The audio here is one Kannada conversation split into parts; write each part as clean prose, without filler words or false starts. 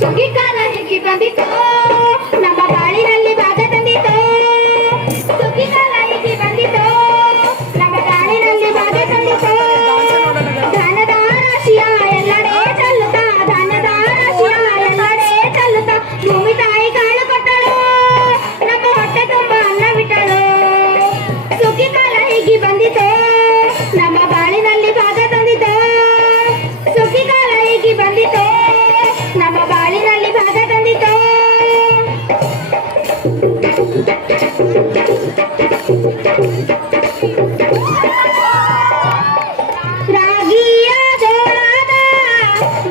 ಸುಗ್ಗಿಕಾಲ ಹೇಗೆ ಬಂದಿತು ನಮ್ಮ ಬಾಳಿನಲ್ಲಿ ಭಾಗ ತಂದಿತು. ಸುಗ್ಗಿಕಾಲ ಹೇಗೆ ಬಂದಿತು ನಮ್ಮ ಬಾಳಿನಲ್ಲಿ ಭಾಗ ತಂದಿತು. ಧನದ ರಾಶಿಯ ಎಲ್ಲೆಡೆ ಚೆಲ್ಲುತ್ತಾ, ಧನದ ರಾಶಿಯ ಎಲ್ಲೆಡೆ ಚೆಲ್ಲುತ್ತಾ ಭೂಮಿ ತಾಯಿ ಕಾಳು ಕೊಟ್ಟಳು, ನಮ್ಮ ಹೊಟ್ಟೆ ತುಂಬ ಅನ್ನ ಬಿಟ್ಟಳು. ಸುಗ್ಗಿಕಾಲ ಹೇಗೆ ಬಂದಿತು ನಮ್ಮ ಬಾಳಿನಲ್ಲಿ ಭಾಗ ತಂದಿತು. ಸುಗ್ಗಿಕಾಲ ಹೇಗೆ ಬಂದಿತು ನಮ್ಮ ಬಾಳಿನಲ್ಲಿ ಭಾಗ ತಂದಿತು. ರಾಗಿಯ ಜೋಳದ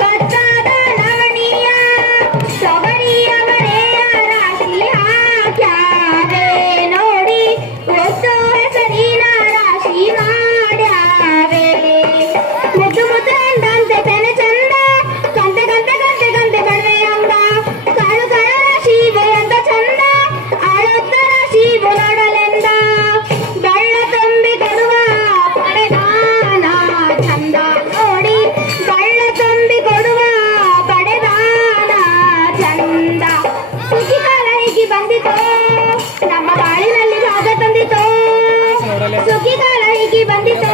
ಭತ್ತದ ನವಣಿಯ ತೊಗರಿಯ ಮನೆಯ ರಾಶಿ ಹಾಕ್ಯಾರೆ ನೋಡಿ, ಒಟ್ಟು ಹೆಸರಿನ ರಾಶಿ ಮಾಡ್ಯಾವೆ. ಮುದ್ದು ಮುದ್ದು ಎಂದಂತೆ ಬೆನೆ ಚಂದ, ಗಂಟೆ ಗಂಟೆ ಗಂಟೆ ಗಂಟೆ ಬಡವೆ ಅಂದ. ಕಾಳು ಕಾಳು ರಾಶಿ ಅಂತ ಚಂದ, ಆಳುತ್ತ ರಾಶಿ ನೋಡಲೆಂದ. ಬಳ್ಳ ತುಂಬಿ ಕೊಡುವ ಪಡೆದಾನ ಚಂದ ನೋಡಿ, ಬಳ್ಳ ತುಂಬಿ ಕೊಡುವ ಪಡೆದಾನ ಚಂದ. ಸುಗ್ಗಿಕಾಲ ಹೇಗೆ ಬಂದಿತು ನಮ್ಮ ಬಾಳಿನಲ್ಲಿ ಭಾಗ ತಂದಿತು. ಸುಗ್ಗಿಕಾಲ ಹೇಗೆ ಬಂದಿತು